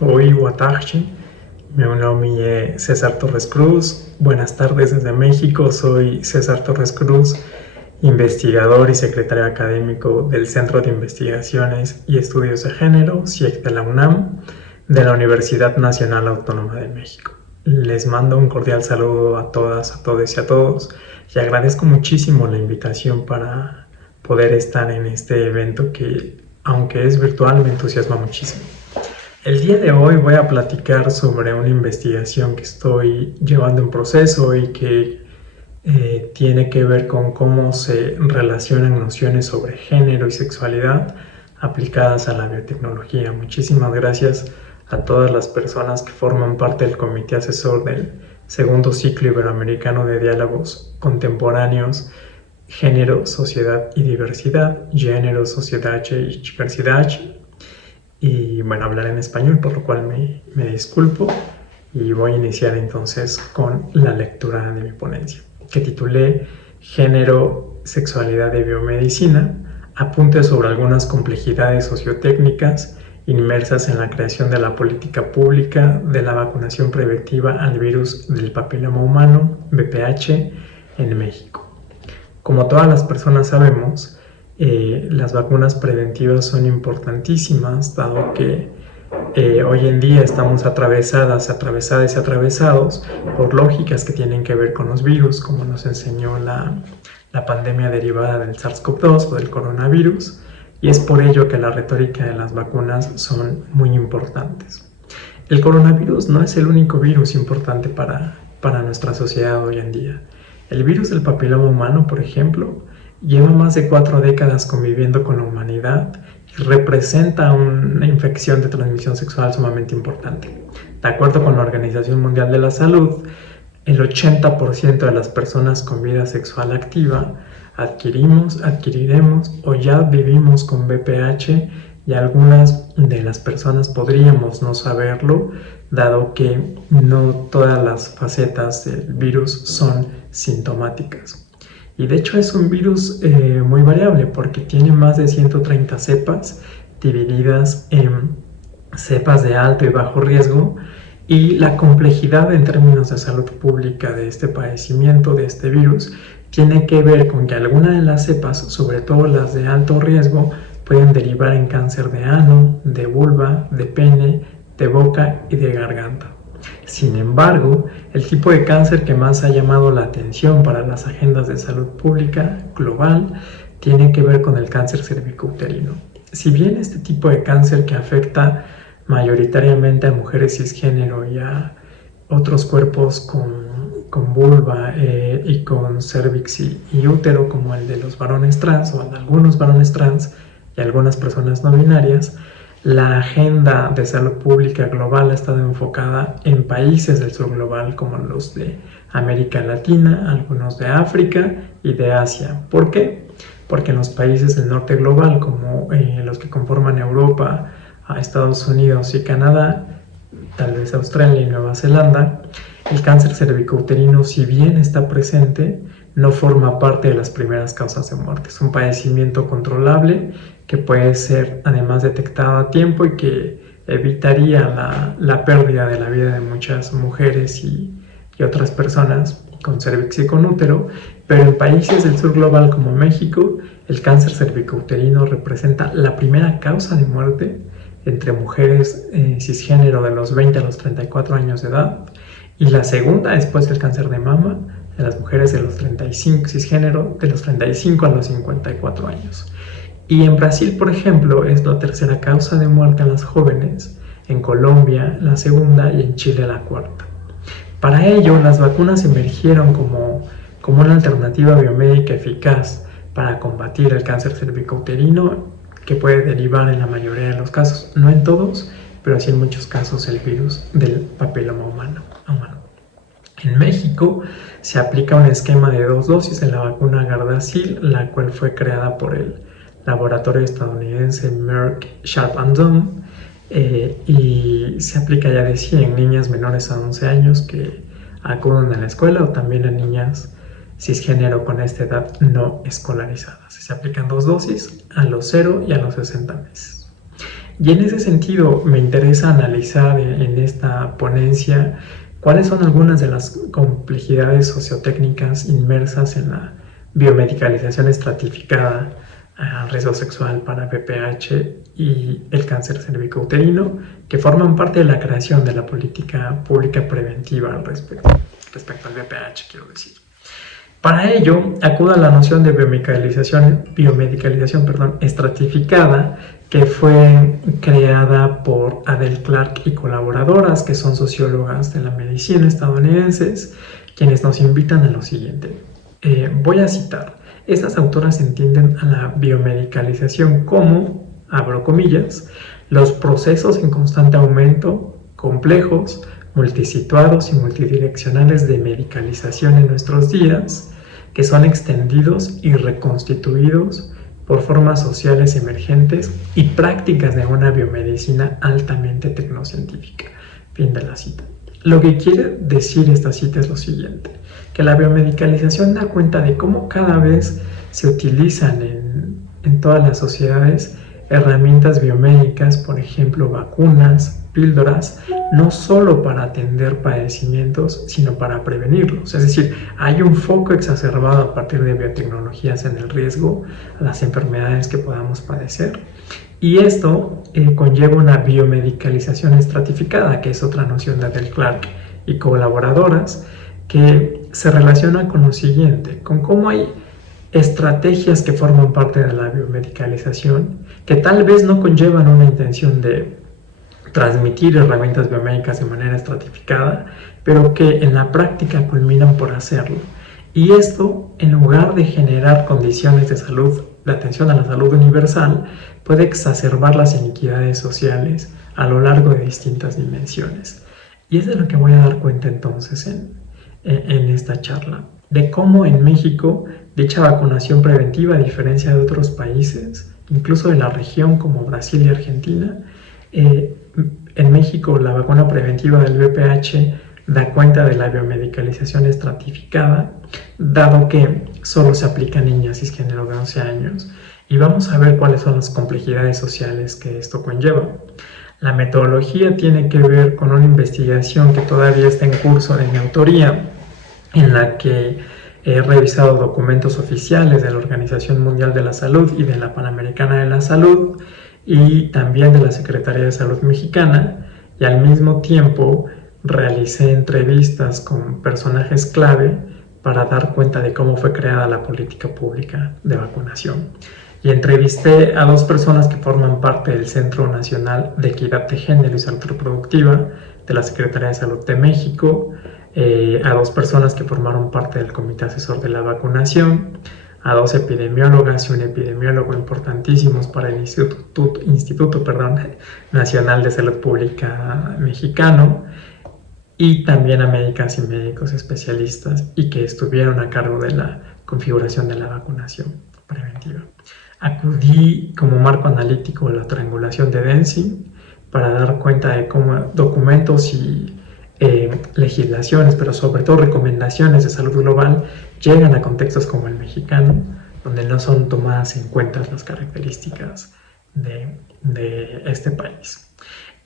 Hoy, boa tarde. Meu nome é César Torres Cruz. Buenas tardes desde México. Soy César Torres Cruz, investigador y secretario académico del Centro de Investigaciones y Estudios de Género, CIEG de la UNAM, de la Universidad Nacional Autónoma de México. Les mando un cordial saludo a todas, a todos y a todos y agradezco muchísimo la invitación para poder estar en este evento que, aunque es virtual, me entusiasma muchísimo. El día de hoy voy a platicar sobre una investigación que estoy llevando en proceso y que tiene que ver con cómo se relacionan nociones sobre género y sexualidad aplicadas a la biotecnología. Muchísimas gracias a todas las personas que forman parte del comité asesor del segundo ciclo iberoamericano de diálogos contemporáneos Género, Sociedad y Diversidad, Género, Sociedad y Diversidad. Y bueno, hablar en español, por lo cual me disculpo y voy a iniciar entonces con la lectura de mi ponencia, que titulé Género, Sexualidad y Biomedicina, apuntes sobre algunas complejidades sociotécnicas inmersas en la creación de la política pública de la vacunación preventiva al virus del papiloma humano, VPH, en México. Como todas las personas sabemos, las vacunas preventivas son importantísimas, dado que hoy en día estamos atravesadas y atravesados por lógicas que tienen que ver con los virus, como nos enseñó la pandemia derivada del SARS-CoV-2 o del coronavirus, y es por ello que la retórica de las vacunas son muy importantes. El coronavirus no es el único virus importante para nuestra sociedad hoy en día. El virus del papiloma humano, por ejemplo, lleva más de 4 décadas conviviendo con la humanidad y representa una infección de transmisión sexual sumamente importante. De acuerdo con la Organización Mundial de la Salud, el 80% de las personas con vida sexual activa adquiriremos o ya vivimos con VPH, y algunas de las personas podríamos no saberlo, dado que no todas las facetas del virus son sintomáticas. Y de hecho es un virus muy variable porque tiene más de 130 cepas divididas en cepas de alto y bajo riesgo, y la complejidad en términos de salud pública de este padecimiento, de este virus, tiene que ver con que algunas de las cepas, sobre todo las de alto riesgo, pueden derivar en cáncer de ano, de vulva, de pene, de boca y de garganta. Sin embargo, el tipo de cáncer que más ha llamado la atención para las agendas de salud pública global tiene que ver con el cáncer cervicouterino. Si bien este tipo de cáncer, que afecta mayoritariamente a mujeres cisgénero y a otros cuerpos con vulva y con cervix y útero, como el de los varones trans o de algunos varones trans y algunas personas no binarias, la agenda de salud pública global ha estado enfocada en países del sur global como los de América Latina, algunos de África y de Asia. ¿Por qué? Porque en los países del norte global, como los que conforman Europa, a Estados Unidos y Canadá, tal vez Australia y Nueva Zelanda, el cáncer cervicouterino, si bien está presente, no forma parte de las primeras causas de muerte. Es un padecimiento controlable que puede ser además detectado a tiempo y que evitaría la pérdida de la vida de muchas mujeres y otras personas con cervix y con útero. Pero en países del sur global como México, el cáncer cervicouterino representa la primera causa de muerte entre mujeres cisgénero de los 20 a los 34 años de edad, y la segunda después del cáncer de mama de las mujeres de los 35 cisgénero de los 35 a los 54 años. Y en Brasil, por ejemplo, es la tercera causa de muerte en las jóvenes, en Colombia la segunda y en Chile la cuarta. Para ello, las vacunas emergieron como una alternativa biomédica eficaz para combatir el cáncer cervicouterino, que puede derivar en la mayoría de los casos, no en todos, pero sí en muchos casos, el virus del papiloma humano. En México se aplica un esquema de 2 dosis de la vacuna Gardasil, la cual fue creada por el laboratorio estadounidense Merck Sharp and Dohme, y se aplica, ya decía, en niñas menores a 11 años que acuden a la escuela, o también a niñas cisgénero con esta edad no escolarizadas. Se aplican 2 dosis, a los 0 y a los 60 meses. Y en ese sentido me interesa analizar en esta ponencia cuáles son algunas de las complejidades sociotécnicas inmersas en la biomedicalización estratificada al riesgo sexual para BPH y el cáncer cervicouterino, que forman parte de la creación de la política pública preventiva al respecto al BPH, quiero decir. Para ello, acudo a la noción de biomedicalización estratificada, que fue creada por Adele Clark y colaboradoras, que son sociólogas de la medicina estadounidenses, quienes nos invitan a lo siguiente. Voy a citar. Estas autoras entienden a la biomedicalización como, abro comillas, los procesos en constante aumento, complejos, multisituados y multidireccionales de medicalización en nuestros días, que son extendidos y reconstituidos por formas sociales emergentes y prácticas de una biomedicina altamente tecnocientífica. Fin de la cita. Lo que quiere decir esta cita es lo siguiente, que la biomedicalización da cuenta de cómo cada vez se utilizan en todas las sociedades herramientas biomédicas, por ejemplo, vacunas, píldoras, no solo para atender padecimientos, sino para prevenirlos. Es decir, hay un foco exacerbado a partir de biotecnologías en el riesgo a las enfermedades que podamos padecer. Y esto conlleva una biomedicalización estratificada, que es otra noción de Adele Clark y colaboradoras, que se relaciona con lo siguiente, con cómo hay estrategias que forman parte de la biomedicalización, que tal vez no conllevan una intención de transmitir herramientas biomédicas de manera estratificada, pero que en la práctica culminan por hacerlo. Y esto, en lugar de generar condiciones de salud, de atención a la salud universal, puede exacerbar las inequidades sociales a lo largo de distintas dimensiones. Y es de lo que voy a dar cuenta entonces en esta charla, de cómo en México dicha vacunación preventiva, a diferencia de otros países, incluso de la región como Brasil y Argentina, en México la vacuna preventiva del VPH da cuenta de la biomedicalización estratificada, dado que solo se aplica a niñas cisgénero de 11 años, y vamos a ver cuáles son las complejidades sociales que esto conlleva. La metodología tiene que ver con una investigación que todavía está en curso de mi autoría, en la que he revisado documentos oficiales de la Organización Mundial de la Salud y de la Panamericana de la Salud, y también de la Secretaría de Salud Mexicana, y al mismo tiempo realicé entrevistas con personajes clave para dar cuenta de cómo fue creada la política pública de vacunación. Y entrevisté a 2 personas que forman parte del Centro Nacional de Equidad de Género y Salud Reproductiva de la Secretaría de Salud de México, a 2 personas que formaron parte del Comité Asesor de la Vacunación, a 2 epidemiólogas y un epidemiólogo importantísimos para el Instituto Nacional de Salud Pública mexicano, y también a médicas y médicos especialistas y que estuvieron a cargo de la configuración de la vacunación preventiva. Acudí como marco analítico a la triangulación de Densing para dar cuenta de cómo documentos y legislaciones, pero sobre todo recomendaciones de salud global, llegan a contextos como el mexicano, donde no son tomadas en cuenta las características de este país.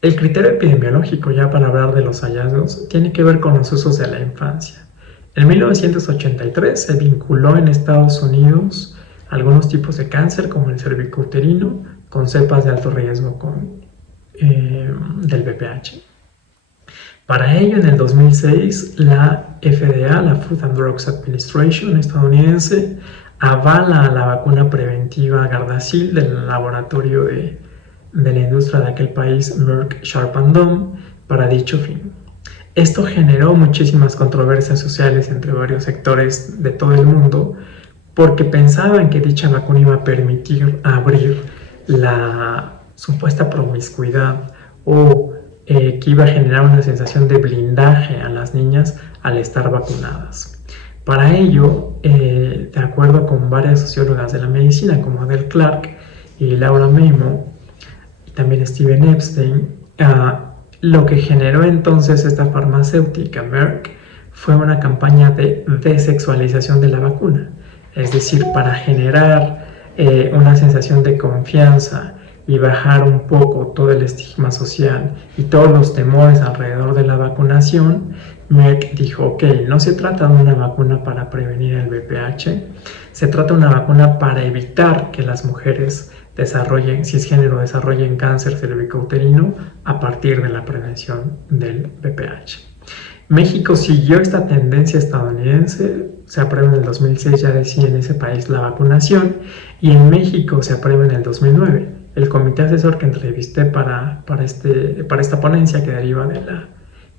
El criterio epidemiológico, ya para hablar de los hallazgos, tiene que ver con los usos de la infancia. En 1983 se vinculó en Estados Unidos algunos tipos de cáncer, como el cervicouterino, con cepas de alto riesgo del VPH. Para ello, en el 2006, la FDA, la Food and Drugs Administration estadounidense, avala la vacuna preventiva Gardasil del laboratorio de la industria de aquel país, Merck Sharp & Dohme, para dicho fin. Esto generó muchísimas controversias sociales entre varios sectores de todo el mundo, porque pensaban que dicha vacuna iba a permitir abrir la supuesta promiscuidad o que iba a generar una sensación de blindaje a las niñas al estar vacunadas. Para ello, de acuerdo con varias sociólogas de la medicina como Adele Clark y Laura Memo, y también Steven Epstein, lo que generó entonces esta farmacéutica Merck fue una campaña de desexualización de la vacuna, es decir, para generar una sensación de confianza y bajar un poco todo el estigma social y todos los temores alrededor de la vacunación, Merck dijo, ok, no se trata de una vacuna para prevenir el VPH, se trata de una vacuna para evitar que las mujeres desarrollen, cisgénero, desarrollen cáncer cervicouterino a partir de la prevención del VPH. México siguió esta tendencia estadounidense, se aprueba en el 2006, ya decía en ese país la vacunación, y en México se aprueba en el 2009. El comité asesor que entrevisté para esta ponencia que deriva de la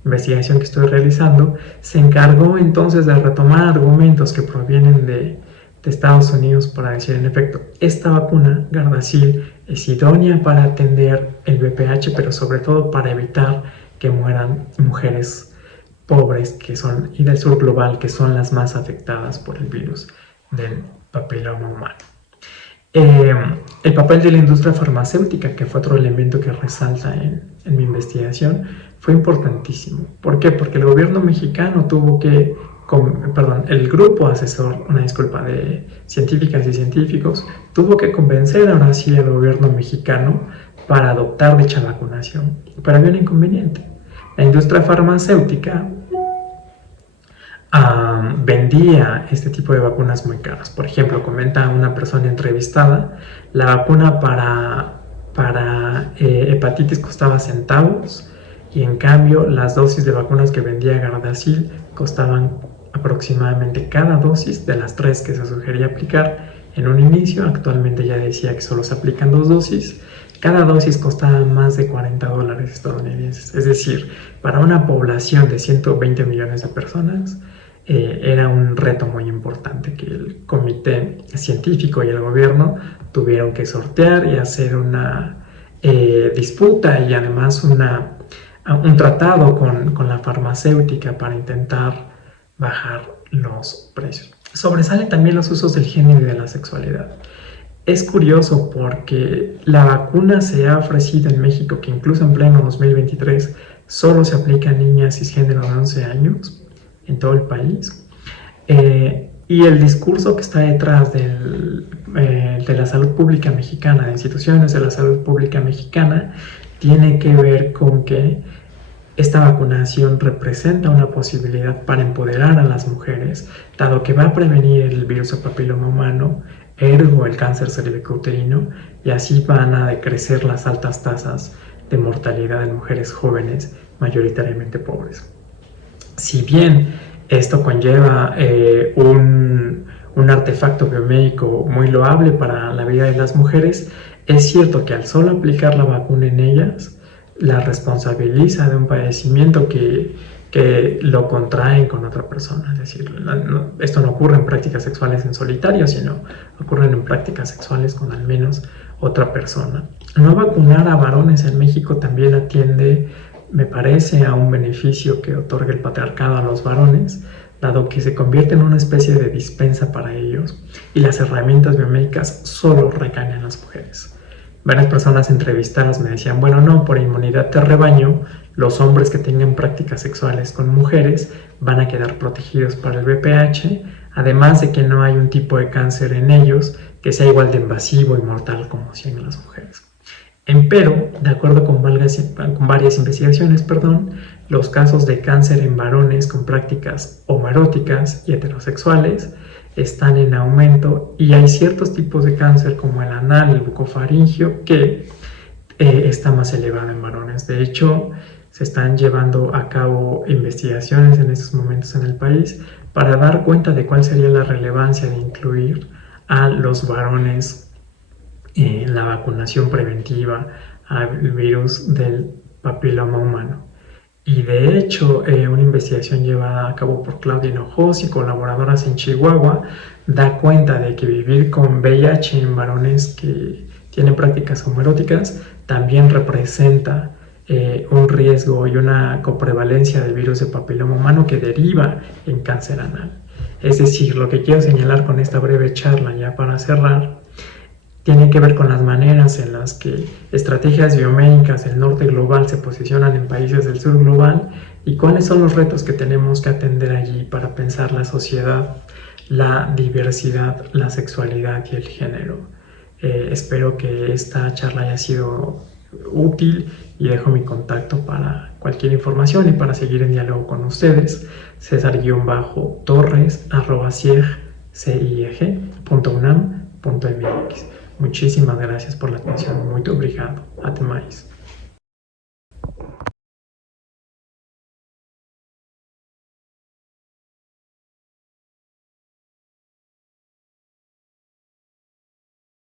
investigación que estoy realizando, se encargó entonces de retomar argumentos que provienen de Estados Unidos para decir, en efecto, esta vacuna, Gardasil, es idónea para atender el VPH, pero sobre todo para evitar que mueran mujeres pobres y del sur global, que son las más afectadas por el virus del papiloma humano. El papel de la industria farmacéutica, que fue otro elemento que resalta en mi investigación, fue importantísimo. ¿Por qué? Porque el gobierno mexicano el grupo asesor, de científicas y científicos, tuvo que convencer ahora sí al gobierno mexicano para adoptar dicha vacunación. Pero había un inconveniente. La industria farmacéutica vendía este tipo de vacunas muy caras. Por ejemplo, comenta una persona entrevistada, la vacuna para hepatitis costaba centavos y en cambio las dosis de vacunas que vendía Gardasil costaban aproximadamente cada dosis de las 3 que se sugería aplicar en un inicio. Actualmente ya decía que solo se aplican 2 dosis. Cada dosis costaba más de $40 estadounidenses. Es decir, para una población de 120 millones de personas, era un reto muy importante que el comité científico y el gobierno tuvieron que sortear y hacer una disputa y además un tratado con la farmacéutica para intentar bajar los precios. Sobresalen también los usos del género y de la sexualidad. Es curioso porque la vacuna se ha ofrecido en México, que incluso en pleno 2023 solo se aplica a niñas cisgénero de 11 años en todo el país. Y el discurso que está detrás de la salud pública mexicana, de instituciones de la salud pública mexicana, tiene que ver con que esta vacunación representa una posibilidad para empoderar a las mujeres, dado que va a prevenir el virus del papiloma humano, ergo el cáncer cervicouterino, y así van a decrecer las altas tasas de mortalidad en mujeres jóvenes, mayoritariamente pobres. Si bien esto conlleva un artefacto biomédico muy loable para la vida de las mujeres, es cierto que al solo aplicar la vacuna en ellas, la responsabiliza de un padecimiento que lo contraen con otra persona. Es decir, esto no ocurre en prácticas sexuales en solitario, sino ocurren en prácticas sexuales con al menos otra persona. No vacunar a varones en México también atiende, me parece, a un beneficio que otorga el patriarcado a los varones, dado que se convierte en una especie de dispensa para ellos y las herramientas biomédicas solo recaen en las mujeres. Varias personas entrevistadas me decían, bueno, no, por inmunidad de rebaño, los hombres que tengan prácticas sexuales con mujeres van a quedar protegidos para el VPH, además de que no hay un tipo de cáncer en ellos que sea igual de invasivo y mortal como si en las mujeres. Empero, de acuerdo con varias investigaciones, los casos de cáncer en varones con prácticas homoeróticas y heterosexuales están en aumento, y hay ciertos tipos de cáncer como el anal, el bucofaringio, que está más elevado en varones. De hecho, se están llevando a cabo investigaciones en estos momentos en el país para dar cuenta de cuál sería la relevancia de incluir a los varones en la vacunación preventiva al virus del papiloma humano. Y de hecho, una investigación llevada a cabo por Claudia Hinojosa y colaboradoras en Chihuahua da cuenta de que vivir con VIH en varones que tienen prácticas homoeróticas también representa un riesgo y una coprevalencia del virus de papiloma humano que deriva en cáncer anal. Es decir, lo que quiero señalar con esta breve charla, ya para cerrar, tiene que ver con las maneras en las que estrategias biomédicas del norte global se posicionan en países del sur global y cuáles son los retos que tenemos que atender allí para pensar la sociedad, la diversidad, la sexualidad y el género. Espero que esta charla haya sido útil y dejo mi contacto para cualquier información y para seguir en diálogo con ustedes. Cesar-Cieg.unam.mx. Muchísimas gracias por la atención. Muito obrigado. Até mais.